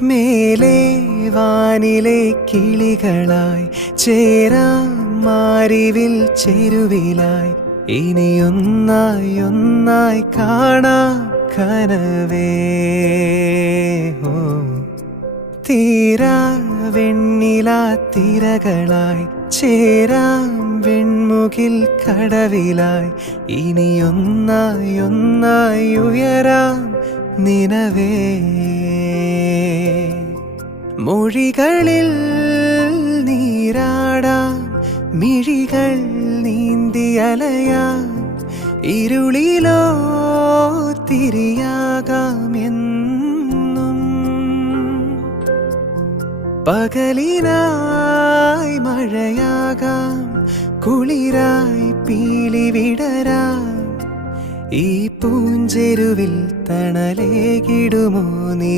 മേലെ വാനിലെ കിളികളായി ചേരാം മാരിവിൽ ചെരുവിലായി ഇനിയൊന്നായി ഒന്നായി കാണാം കനവേ. ഓ തീരാ വെണ്ണിലാ തിരകളായി ചേരാം വെൺമുകിൽ കടവിലായി ഇനിയൊന്നായി ഒന്നായി ഉയരാം നിനവേ. മൊഴികളിൽ നീരാടാം മിഴികൾ നീന്തി അലയാം ഇരുളിലോ തിരിയാകാം എന്നും. പകലിനായി മഴയാകാം കുളിരായി പീലി വിടരാം ഈ പൂഞ്ചെരുവിൽ തണലേകിടുമോ നീ.